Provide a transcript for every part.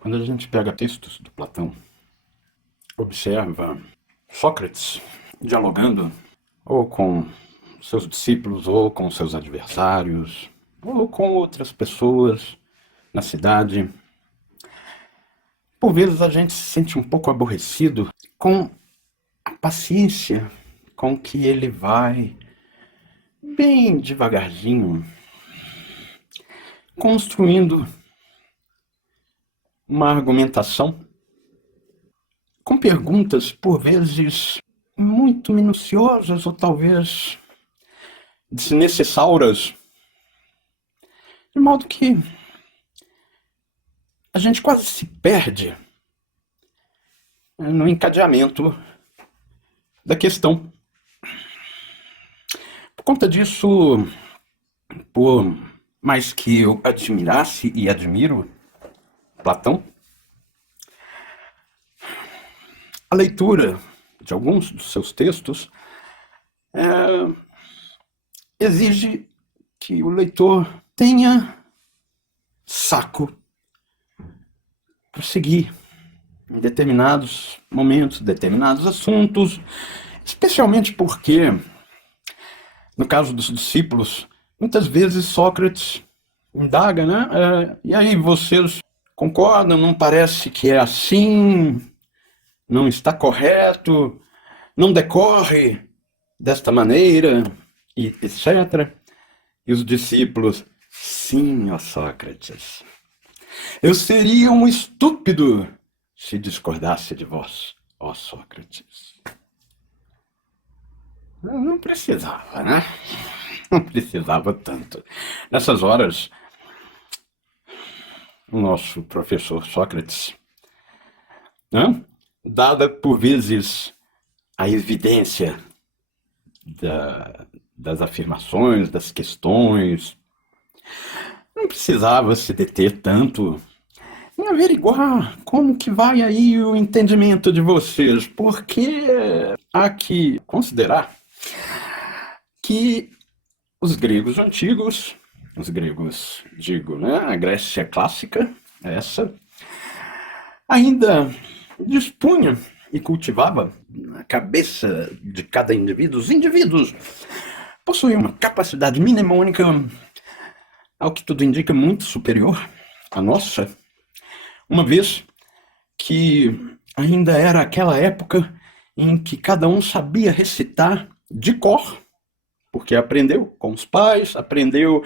Quando a gente pega textos do Platão, observa Sócrates dialogando ou com seus discípulos, ou com seus adversários, ou com outras pessoas na cidade, por vezes a gente se sente um pouco aborrecido com a paciência com que ele vai, bem devagarzinho, construindo uma argumentação com perguntas, por vezes, muito minuciosas ou talvez desnecessárias, de modo que a gente quase se perde no encadeamento da questão. Por conta disso, por mais que eu admirasse e admiro Platão, a leitura de alguns dos seus textos exige que o leitor tenha saco para seguir em determinados momentos, determinados assuntos, especialmente porque, no caso dos discípulos, muitas vezes Sócrates indaga, né? E aí, vocês concordam? Não parece que é assim? Não está correto? Não decorre desta maneira? E etc. E os discípulos, sim, ó Sócrates, eu seria um estúpido se discordasse de vós, ó Sócrates. Não precisava, né? Não precisava tanto. Nessas horas, o nosso professor Sócrates, né, dada por vezes a evidência das afirmações, das questões, não precisava se deter tanto em averiguar como que vai aí o entendimento de vocês, porque há que considerar que os gregos antigos, os gregos, digo, né, a Grécia clássica, essa, ainda dispunha e cultivava na cabeça de cada indivíduo. Os indivíduos possuíam uma capacidade mnemônica, ao que tudo indica, muito superior à nossa, uma vez que ainda era aquela época em que cada um sabia recitar de cor, porque aprendeu com os pais, aprendeu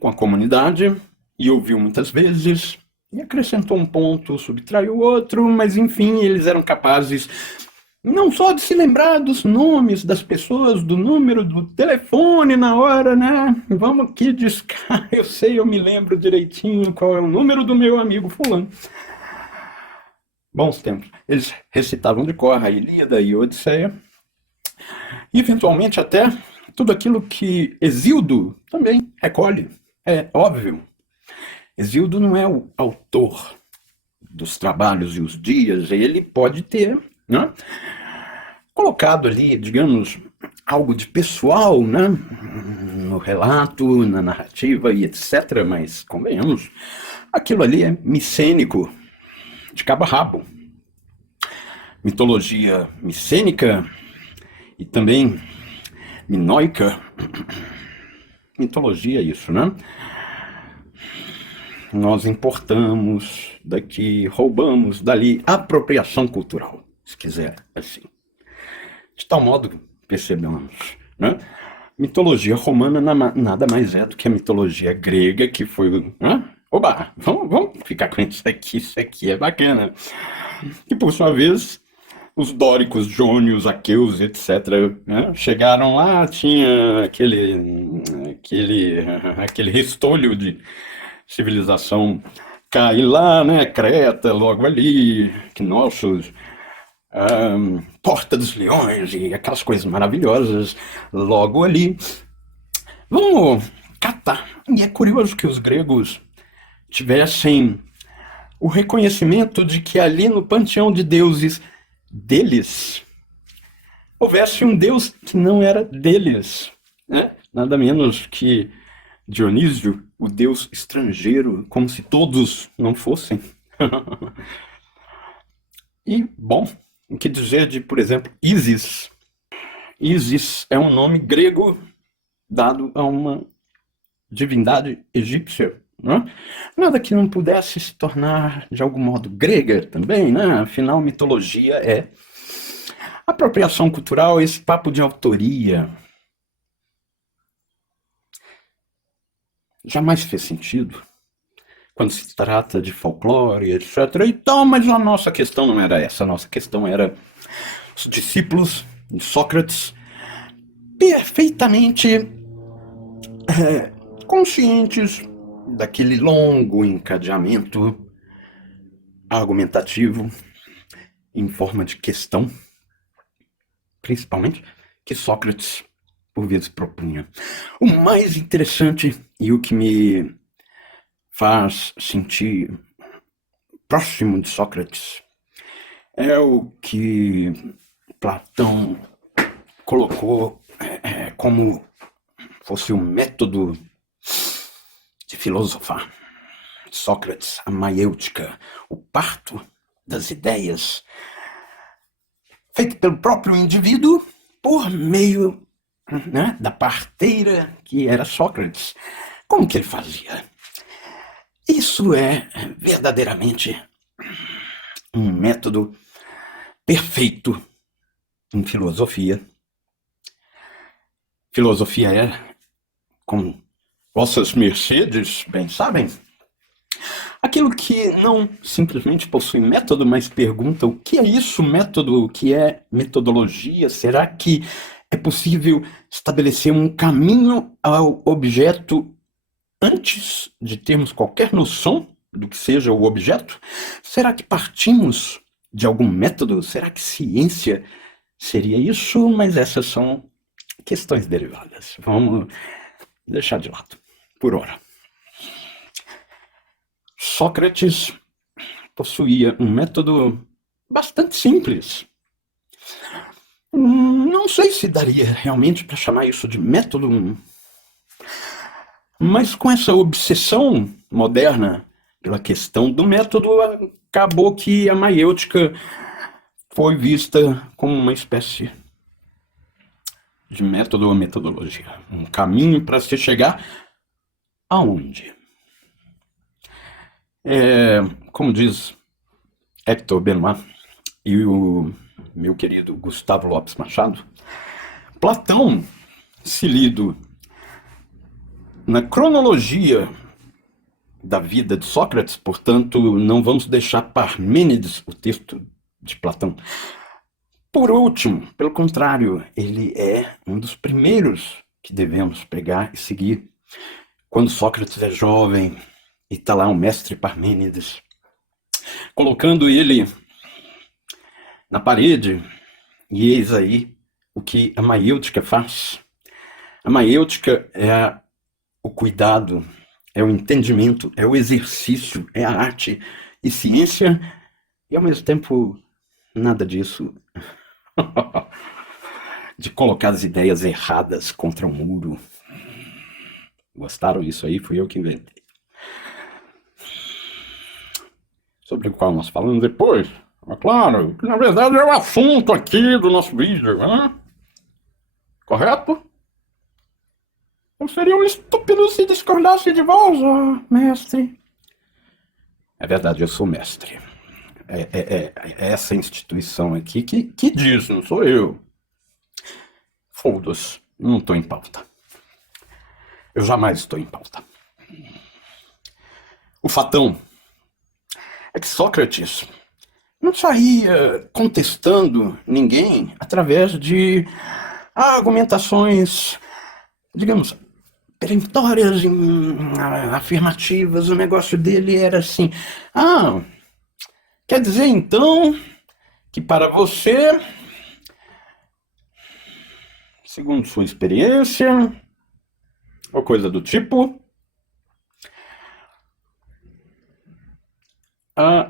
com a comunidade e ouviu muitas vezes, e acrescentou um ponto, subtraiu outro, mas enfim, eles eram capazes não só de se lembrar dos nomes das pessoas, do número do telefone na hora, né? Vamos aqui discar, eu sei, eu me lembro direitinho qual é o número do meu amigo fulano. Bons tempos. Eles recitavam de cor a Ilíada e a Odisseia, e eventualmente até tudo aquilo que Hesíodo também recolhe. É óbvio. Hesíodo não é o autor dos trabalhos e os dias, ele pode ter, né, colocado ali, digamos, algo de pessoal, né, no relato, na narrativa e etc. Mas, convenhamos, aquilo ali é micênico, de cabo a rabo. Mitologia micênica e também minoica. Mitologia é isso, né? Nós importamos daqui, roubamos dali, apropriação cultural, se quiser, assim. De tal modo, percebemos, né? Mitologia romana nada mais é do que a mitologia grega, que foi... Né? Oba, vamos ficar com isso aqui é bacana. E, por sua vez, os dóricos, jônios, aqueus, etc., né, chegaram lá, tinha aquele restolho de civilização cair lá, né, Creta, logo ali, que nossos Porta dos Leões e aquelas coisas maravilhosas, logo ali. Vamos catar. E é curioso que os gregos tivessem o reconhecimento de que ali no panteão de deuses deles houvesse um deus que não era deles, né? Nada menos que Dionísio, o deus estrangeiro, como se todos não fossem, E, bom, o que dizer de, por exemplo, Ísis? Ísis é um nome grego dado a uma divindade egípcia, né? Nada que não pudesse se tornar de algum modo grega também, né? Afinal, mitologia é apropriação cultural, esse papo de autoria jamais fez sentido quando se trata de folclore, etc. Então, mas a nossa questão não era essa, a nossa questão era os discípulos de Sócrates perfeitamente conscientes daquele longo encadeamento argumentativo em forma de questão, principalmente, que Sócrates por vezes propunha. O mais interessante e o que me faz sentir próximo de Sócrates é o que Platão colocou como fosse um método de filosofar. Sócrates, a maiêutica, o parto das ideias, feito pelo próprio indivíduo por meio, né, da parteira que era Sócrates. Como que ele fazia? Isso é verdadeiramente um método perfeito em filosofia. Filosofia é, como vossas mercedes bem sabem, aquilo que não simplesmente possui método, mas pergunta o que é isso, método, o que é metodologia? Será que é possível estabelecer um caminho ao objeto antes de termos qualquer noção do que seja o objeto? Será que partimos de algum método? Será que ciência seria isso? Mas essas são questões derivadas. Vamos deixar de lado, por ora. Sócrates possuía um método bastante simples. Não sei se daria realmente para chamar isso de método, mas com essa obsessão moderna pela questão do método, acabou que a maiêutica foi vista como uma espécie de método ou metodologia, um caminho para se chegar aonde? Como diz Hector Benoit e o meu querido Gustavo Lopes Machado, Platão, se lido na cronologia da vida de Sócrates, portanto, não vamos deixar Parmênides, o texto de Platão, por último. Pelo contrário, ele é um dos primeiros que devemos pegar e seguir. Quando Sócrates é jovem e está lá o mestre Parmênides, colocando ele na parede, e eis aí o que a maiêutica faz. A maiêutica é o cuidado, é o entendimento, é o exercício, é a arte e ciência, e ao mesmo tempo nada disso de colocar as ideias erradas contra um muro. Gostaram disso aí? Fui eu que inventei. Sobre o qual nós falamos depois. É claro, que na verdade é o assunto aqui do nosso vídeo, né? Correto? Eu seria um estúpido se discordasse de vós, mestre. É verdade, eu sou mestre. É essa instituição aqui que diz, não sou eu. Foda-se, não estou em pauta. Eu jamais estou em pauta. O fatão é que Sócrates não saía contestando ninguém através de argumentações, digamos, peremptórias, afirmativas. O negócio dele era assim: quer dizer então que para você, segundo sua experiência, ou coisa do tipo,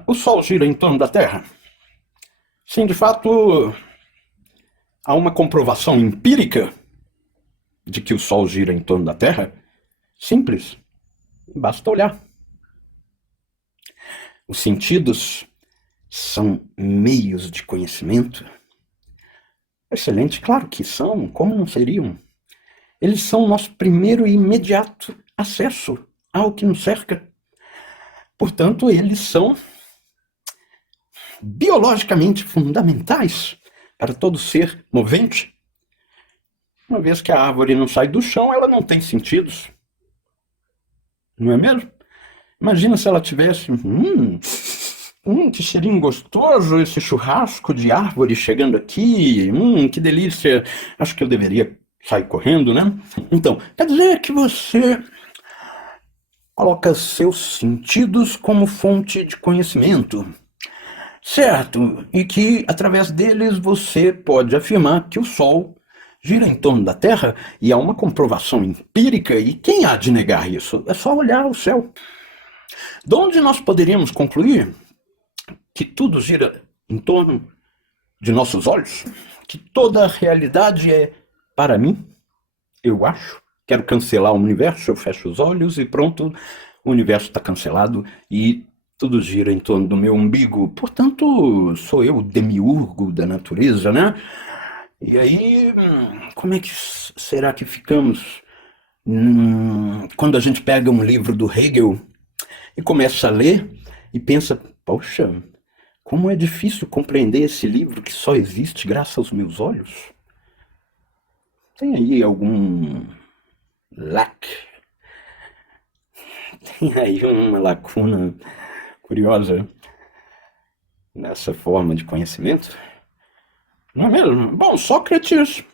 o Sol gira em torno da Terra? Sim, de fato, há uma comprovação empírica de que o Sol gira em torno da Terra? Simples, basta olhar. Os sentidos são meios de conhecimento? Excelente, claro que são, como não seriam? Eles são o nosso primeiro e imediato acesso ao que nos cerca. Portanto, eles são biologicamente fundamentais para todo ser movente. Uma vez que a árvore não sai do chão, ela não tem sentidos. Não é mesmo? Imagina se ela tivesse... que cheirinho gostoso, esse churrasco de árvore chegando aqui. Que delícia. Acho que eu deveria sair correndo, né? Então, quer dizer que você coloca seus sentidos como fonte de conhecimento. Certo, e que através deles você pode afirmar que o Sol gira em torno da Terra, e há uma comprovação empírica, e quem há de negar isso? É só olhar o céu. De onde nós poderíamos concluir que tudo gira em torno de nossos olhos? Que toda a realidade é para mim? Eu acho. Quero cancelar o universo, eu fecho os olhos e pronto, o universo está cancelado e tudo gira em torno do meu umbigo. Portanto, sou eu o demiurgo da natureza, né? E aí, como é que será que ficamos quando a gente pega um livro do Hegel e começa a ler e pensa, poxa, como é difícil compreender esse livro que só existe graças aos meus olhos? Tem aí algum lack? Tem aí uma lacuna curiosa nessa forma de conhecimento? Não é mesmo? Bom, Sócrates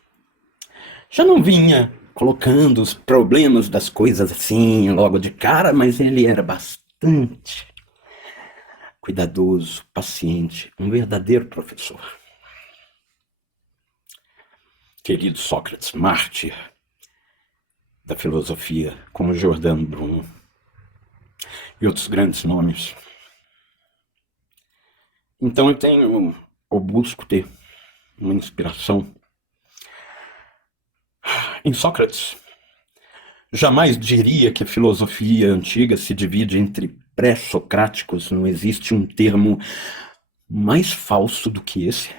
já não vinha colocando os problemas das coisas assim logo de cara, mas ele era bastante cuidadoso, paciente, um verdadeiro professor. Querido Sócrates, mártir da filosofia, como Giordano Bruno e outros grandes nomes. Então eu busco ter uma inspiração em Sócrates. Jamais diria que a filosofia antiga se divide entre pré-socráticos, não existe um termo mais falso do que esse,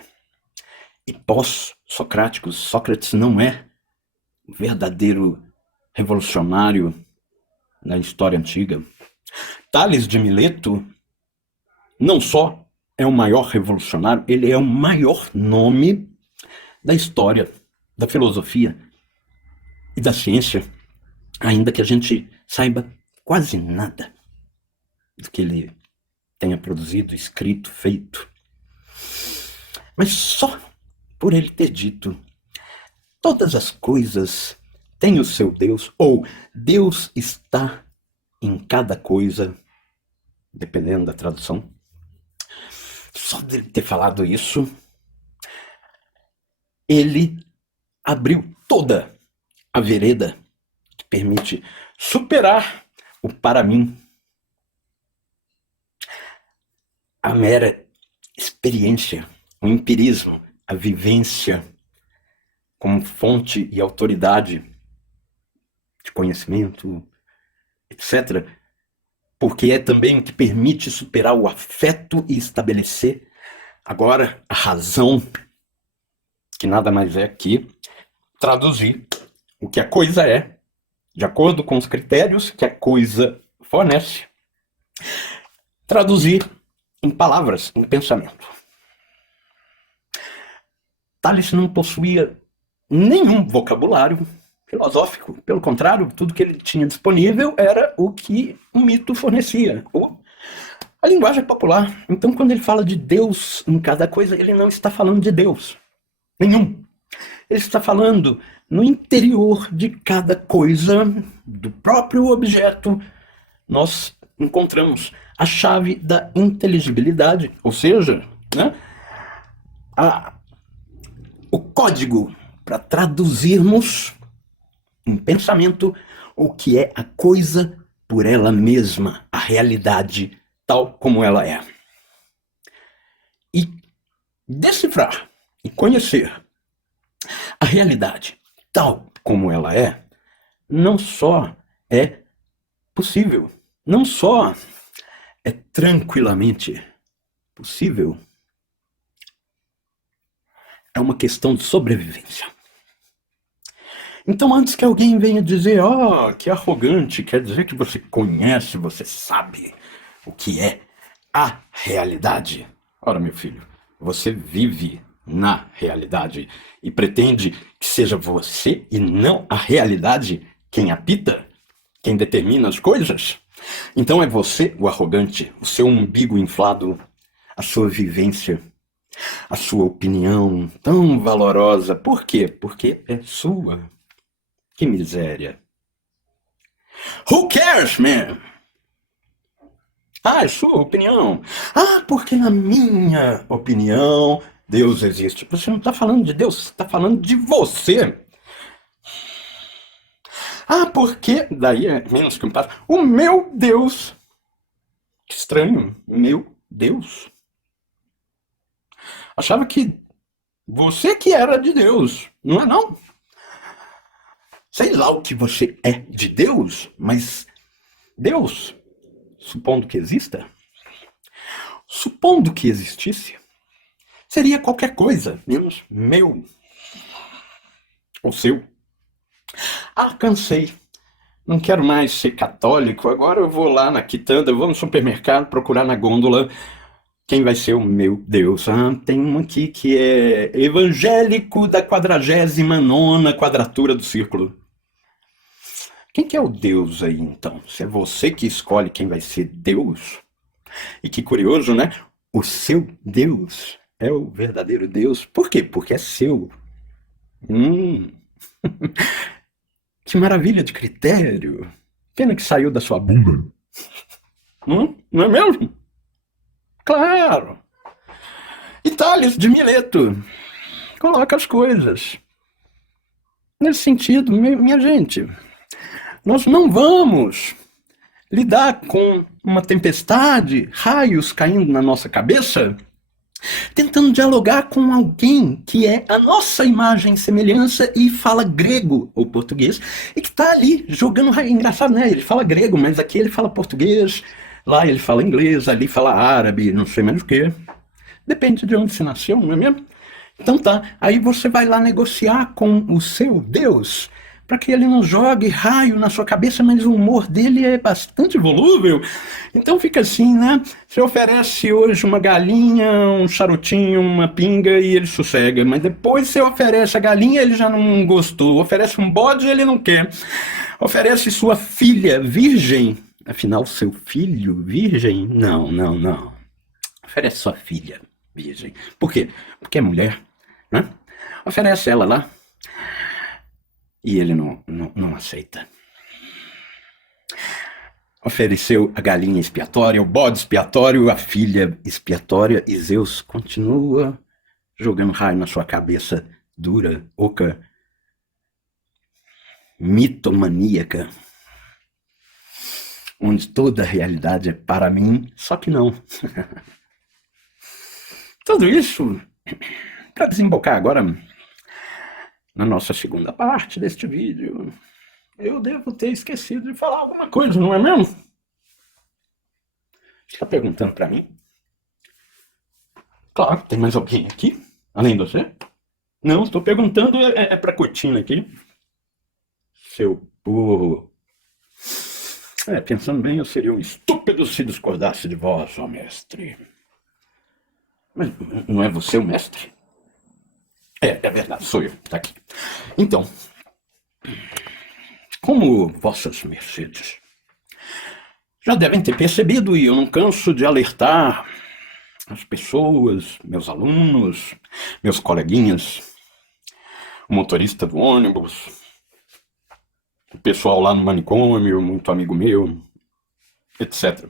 e pós-socráticos. Sócrates não é o verdadeiro revolucionário na história antiga. Tales de Mileto não só é o maior revolucionário, ele é o maior nome da história, da filosofia e da ciência, ainda que a gente saiba quase nada do que ele tenha produzido, escrito, feito. Mas só por ele ter dito todas as coisas têm o seu Deus, ou Deus está em cada coisa, dependendo da tradução. Só dele ter falado isso, ele abriu toda a vereda que permite superar o para mim. A mera experiência, o empirismo, a vivência como fonte e autoridade de conhecimento, etc., porque é também o que permite superar o afeto e estabelecer agora a razão, que nada mais é que traduzir o que a coisa é, de acordo com os critérios que a coisa fornece, traduzir em palavras, em pensamento. Tales não possuía nenhum vocabulário filosófico. Pelo contrário, tudo que ele tinha disponível era o que o mito fornecia, a linguagem popular. Então, quando ele fala de Deus em cada coisa, ele não está falando de Deus nenhum. Ele está falando no interior de cada coisa, do próprio objeto, nós encontramos a chave da inteligibilidade, ou seja, né, o código para traduzirmos em pensamento o que é a coisa por ela mesma, a realidade tal como ela é. E decifrar e conhecer a realidade tal como ela é, não só é possível, não só é tranquilamente possível, é uma questão de sobrevivência. Então, antes que alguém venha dizer, que arrogante, quer dizer que você conhece, você sabe o que é a realidade. Ora, meu filho, você vive na realidade e pretende que seja você e não a realidade quem apita, quem determina as coisas? Então é você o arrogante, o seu umbigo inflado, a sua vivência, a sua opinião tão valorosa. Por quê? Porque é sua. Que miséria. Who cares, man? É sua opinião. Porque na minha opinião, Deus existe. Você não está falando de Deus, você está falando de você. Porque daí é menos que um passo. O meu Deus. Que estranho. Meu Deus. Achava que você que era de Deus, não é não? Sei lá o que você é de Deus, mas Deus, supondo que exista, supondo que existisse, seria qualquer coisa, menos meu ou seu. Cansei. Não quero mais ser católico, agora eu vou lá na quitanda, vou no supermercado procurar na gôndola quem vai ser o meu Deus. Tem um aqui que é evangélico da 49ª quadratura do círculo. Quem que é o Deus aí, então? Se é você que escolhe quem vai ser Deus? E que curioso, né? O seu Deus é o verdadeiro Deus. Por quê? Porque é seu. Que maravilha de critério. Pena que saiu da sua bunda. Não é mesmo? Claro. E Tales de Mileto coloca as coisas nesse sentido, minha gente. Nós não vamos lidar com uma tempestade, raios caindo na nossa cabeça, tentando dialogar com alguém que é a nossa imagem e semelhança e fala grego ou português, e que está ali jogando raio. Engraçado, né? Ele fala grego, mas aqui ele fala português, lá ele fala inglês, ali fala árabe, não sei mais o que. Depende de onde você nasceu, não é mesmo? Então tá, aí você vai lá negociar com o seu Deus, para que ele não jogue raio na sua cabeça, mas o humor dele é bastante volúvel. Então fica assim, né? Você oferece hoje uma galinha, um charutinho, uma pinga e ele sossega. Mas depois você oferece a galinha, ele já não gostou. Oferece um bode, ele não quer. Oferece sua filha virgem. Afinal, seu filho virgem? Não. Oferece sua filha virgem. Por quê? Porque é mulher, né? Oferece ela lá. E ele não aceita. Ofereceu a galinha expiatória, o bode expiatório, a filha expiatória, e Zeus continua jogando raio na sua cabeça dura, oca, mitomaníaca, onde toda a realidade é para mim, só que não. Tudo isso para desembocar agora na nossa segunda parte deste vídeo. Eu devo ter esquecido de falar alguma coisa, não é mesmo? Você está perguntando para mim? Claro, tem mais alguém aqui, além de você? Não, estou perguntando para a cortina aqui. Seu burro. Pensando bem, eu seria um estúpido se discordasse de vós, ó mestre. Mas não é você o mestre? É verdade, sou eu, tá aqui. Então, como vossas mercedes já devem ter percebido, e eu não canso de alertar as pessoas, meus alunos, meus coleguinhas, o motorista do ônibus, o pessoal lá no manicômio, muito amigo meu, etc.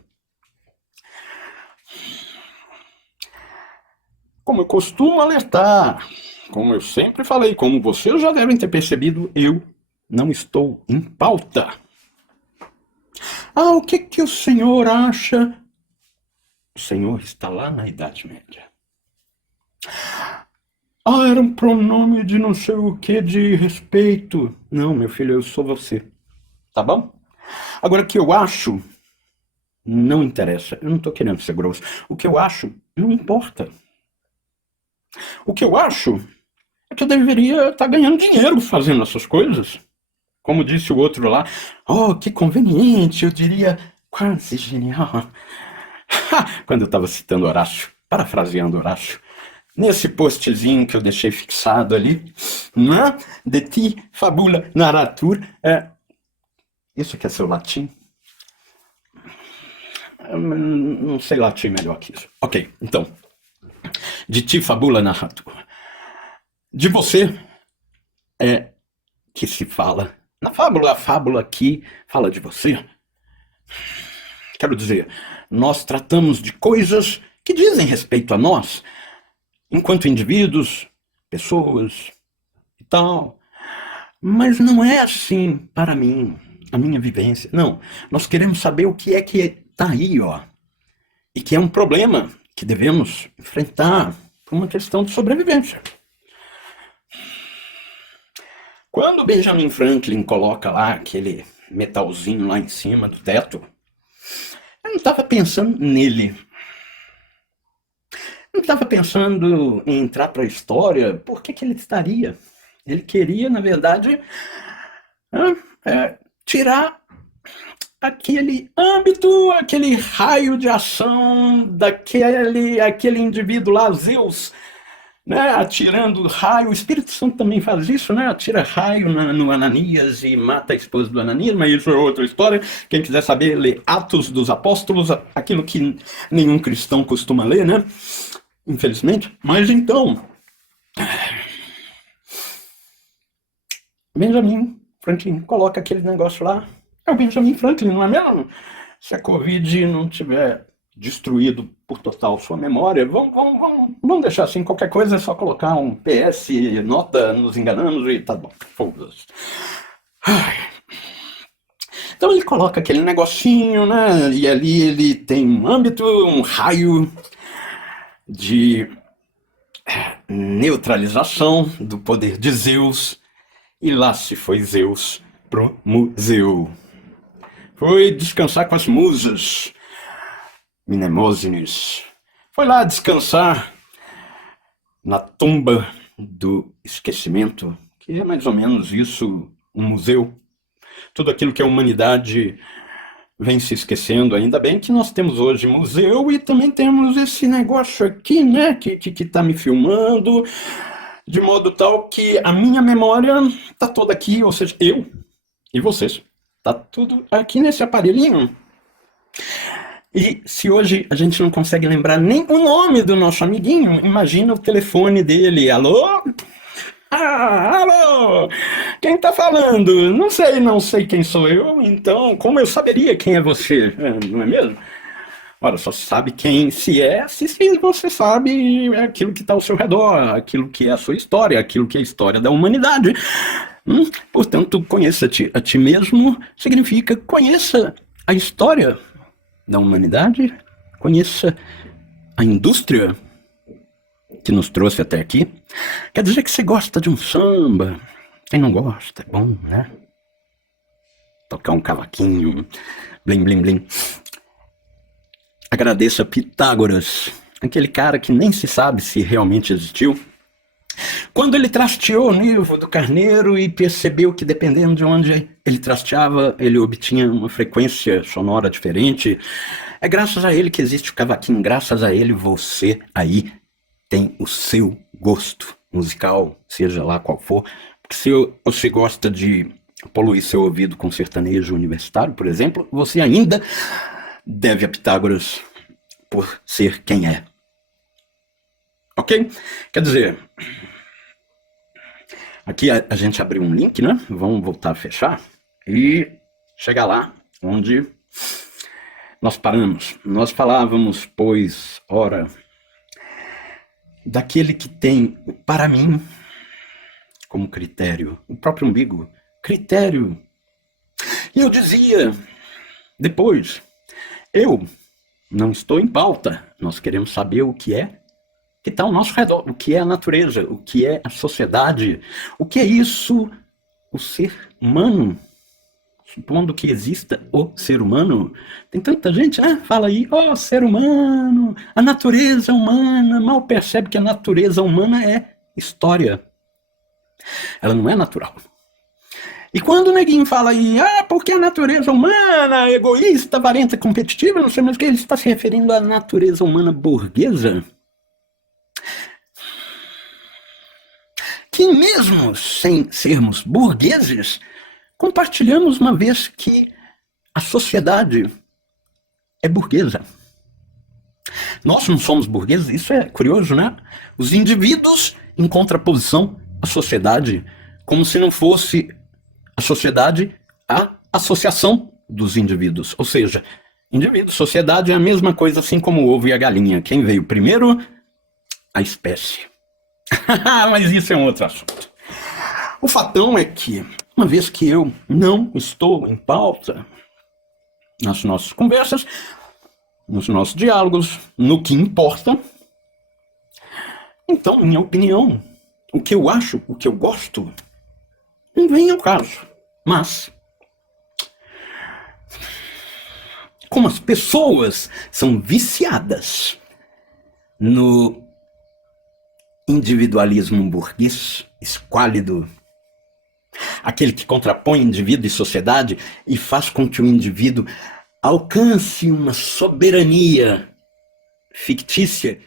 Como eu costumo alertar, como eu sempre falei, como vocês já devem ter percebido, eu não estou em pauta. O que o senhor acha? O senhor está lá na Idade Média. Era um pronome de não sei o que, de respeito. Não, meu filho, eu sou você. Tá bom? Agora, o que eu acho não interessa. Eu não estou querendo ser grosso. O que eu acho não importa. O que eu acho é que eu deveria estar ganhando dinheiro fazendo essas coisas. Como disse o outro lá, oh, que conveniente, eu diria quase genial. Quando eu estava citando Horácio, parafraseando Horácio, nesse postzinho que eu deixei fixado ali, né? De ti fabula narratur. Isso que é seu latim? Eu não sei latim melhor que isso. Ok, então. De ti fabula narratur. De você é que se fala. Na fábula, a fábula aqui fala de você. Quero dizer, nós tratamos de coisas que dizem respeito a nós, enquanto indivíduos, pessoas e tal. Mas não é assim para mim, a minha vivência. Não, nós queremos saber o que é que está aí, ó. E que é um problema que devemos enfrentar por uma questão de sobrevivência. Quando Benjamin Franklin coloca lá aquele metalzinho lá em cima do teto, eu não estava pensando nele. Não estava pensando em entrar para a história. Por que ele estaria? Ele queria, na verdade, tirar aquele âmbito, aquele raio de ação aquele indivíduo lá, Zeus, né, atirando raio. O Espírito Santo também faz isso, né? Atira raio no Ananias e mata a esposa do Ananias, mas isso é outra história. Quem quiser saber, lê Atos dos Apóstolos, aquilo que nenhum cristão costuma ler, né? Infelizmente. Mas então, Benjamin Franklin coloca aquele negócio lá. É o Benjamin Franklin, não é mesmo? Se a Covid não tiver destruído por total sua memória, vamos deixar assim, qualquer coisa é só colocar um PS, nota, nos enganamos e tá bom, foda-se. Então ele coloca aquele negocinho, né? E ali ele tem um âmbito, um raio de neutralização do poder de Zeus. E lá se foi Zeus pro museu. Foi descansar com as musas. Mnemógenes. Foi lá descansar na tumba do esquecimento, que é mais ou menos isso, um museu. Tudo aquilo que a humanidade vem se esquecendo. Ainda bem que nós temos hoje museu e também temos esse negócio aqui, né, que tá me filmando, de modo tal que a minha memória tá toda aqui, ou seja, eu e vocês. Tá tudo aqui nesse aparelhinho. E se hoje a gente não consegue lembrar nem o nome do nosso amiguinho, imagina o telefone dele. Alô? Alô? Quem tá falando? Não sei quem sou eu, então como eu saberia quem é você, não é mesmo? Ora, só sabe quem se você sabe aquilo que está ao seu redor, aquilo que é a sua história, aquilo que é a história da humanidade. Portanto, conheça-te a ti mesmo significa conheça a história da humanidade, conheça a indústria que nos trouxe até aqui. Quer dizer que você gosta de um samba. Quem não gosta, é bom, né? Tocar um cavaquinho, blim, blim, blim. Agradeça Pitágoras, aquele cara que nem se sabe se realmente existiu. Quando ele trasteou o nível do carneiro e percebeu que dependendo de onde ele trasteava, ele obtinha uma frequência sonora diferente. É graças a ele que existe o cavaquinho, graças a ele você aí tem o seu gosto musical, seja lá qual for. Porque se você gosta de poluir seu ouvido com sertanejo universitário, por exemplo, você ainda deve a Pitágoras por ser quem é. Ok? Quer dizer, aqui a gente abriu um link, né? Vamos voltar a fechar e chegar lá onde nós paramos. Nós falávamos, pois, ora, daquele que tem o para mim como critério, o próprio umbigo, critério. E eu dizia, depois, eu não estou em pauta, nós queremos saber o que está ao nosso redor, o que é a natureza, o que é a sociedade, o que é isso, o ser humano, supondo que exista o ser humano, tem tanta gente, fala aí, ser humano, a natureza humana, mal percebe que a natureza humana é história. Ela não é natural. E quando o neguinho fala aí, porque a natureza humana é egoísta, avarenta, competitiva, não sei mais o que, ele está se referindo à natureza humana burguesa, que mesmo sem sermos burgueses, compartilhamos uma vez que a sociedade é burguesa. Nós não somos burgueses, isso é curioso, né? Os indivíduos em contraposição à sociedade, como se não fosse a sociedade a associação dos indivíduos. Ou seja, indivíduo, sociedade é a mesma coisa, assim como o ovo e a galinha. Quem veio primeiro? A espécie. Mas isso é um outro assunto. O fatão é que, uma vez que eu não estou em pauta nas nossas conversas, nos nossos diálogos, no que importa, então, minha opinião, o que eu acho, o que eu gosto, não vem ao caso. Mas, como as pessoas são viciadas no individualismo burguês, esquálido, aquele que contrapõe indivíduo e sociedade e faz com que o indivíduo alcance uma soberania fictícia